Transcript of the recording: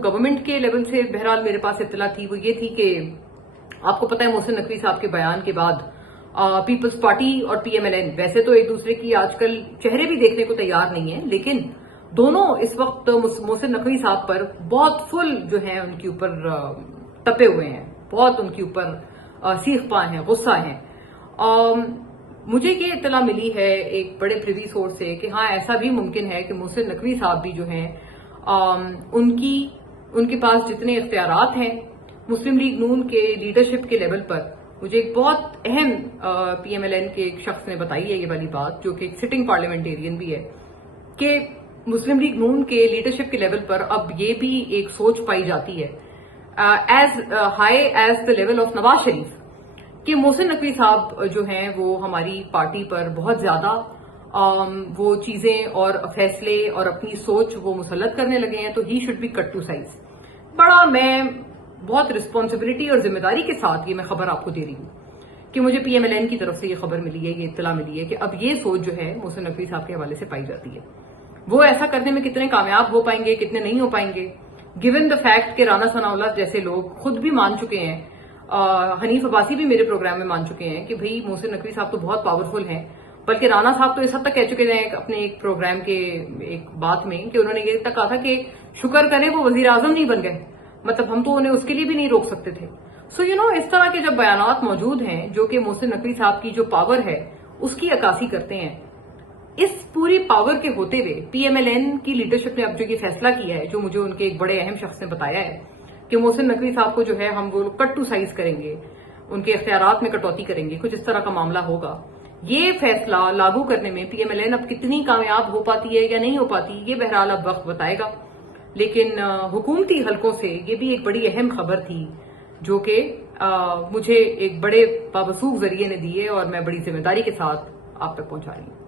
Government के level से बहरहाल मेरे पास इत्तला थी, वो ये थी कि आपको पता है मोहसिन नकवी साहब के बयान के बाद पीपल्स पार्टी और पीएमएलएन वैसे तो एक दूसरे की आजकल चेहरे भी देखने को तैयार नहीं है, लेकिन दोनों इस वक्त मोहसिन नकवी साहब पर बहुत फुल जो है उनके ऊपर तपे हुए हैं, बहुत उनके ऊपर सीख पाए हैं, गुस्सा है। मुझे ये इत्तला मिली है एक बड़े प्रिवी सोर्स से कि हाँ ऐसा भी मुमकिन है कि मोहसिन नकवी साहब भी जो हैं उनके पास जितने इख्तियारात हैं मुस्लिम लीग नून के लीडरशिप के लेवल पर, मुझे एक बहुत अहम पीएमएलएन के एक शख्स ने बताई है ये वाली बात, जो कि एक सिटिंग पार्लियामेंटेरियन भी है, कि मुस्लिम लीग नून के लीडरशिप के लेवल पर अब ये भी एक सोच पाई जाती है as high as the level of Nawaz Sharif कि मोहसिन नकवी साहब जो हैं वो हमारी पार्टी पर बहुत ज्यादा वो चीजें और फैसले और अपनी सोच वो मुसल्लत करने लगे हैं, तो ही should be cut to size. बड़ा मैं बहुत रिस्पॉन्सिबिलिटी और जिम्मेदारी के साथ ये मैं खबर आपको दे रही हूँ कि मुझे पीएमएलएन की तरफ से ये खबर मिली है, ये इत्तला मिली है कि अब ये सोच जो है मोहसिन नकवी साहब के हवाले से पाई जाती है। वो ऐसा करने में कितने कामयाब हो पाएंगे, कितने नहीं हो पाएंगे, गिवन द फैक्ट कि राना सनाउल्लाह जैसे लोग खुद भी मान चुके हैं, हनीफ अब्बासी भी मेरे प्रोग्राम में मान चुके हैं कि भाई मोहसिन नकवी साहब तो बहुत पावरफुल हैं, बल्कि राना साहब तो इस हद तक कह चुके हैं अपने एक प्रोग्राम के एक बात में कि उन्होंने ये तक कहा था कि शुक्र करें वो वजीर आजम नहीं बन गए, मतलब हम तो उन्हें उसके लिए भी नहीं रोक सकते थे। सो इस तरह के जब बयानात मौजूद हैं जो कि मोहसिन नकवी साहब की जो पावर है उसकी अक्कासी करते हैं, इस पूरी पावर के होते हुए पीएमएलएन की लीडरशिप ने अब जो ये फैसला किया है, जो मुझे उनके एक बड़े अहम शख्स ने बताया है कि मोहसिन नकवी साहब को जो है हम वो कट टू साइज करेंगे, उनके इख्तियारात में कटौती करेंगे, कुछ इस तरह का मामला होगा। ये फैसला लागू करने में पीएमएलएन अब कितनी कामयाब हो पाती है या नहीं हो पाती, ये बहरहाल अब वक्त बताएगा। लेकिन हुकूमती हलकों से ये भी एक बड़ी अहम खबर थी जो कि मुझे एक बड़े बावसूख जरिए ने दी है और मैं बड़ी जिम्मेदारी के साथ आप तक पहुंचा रही हूँ।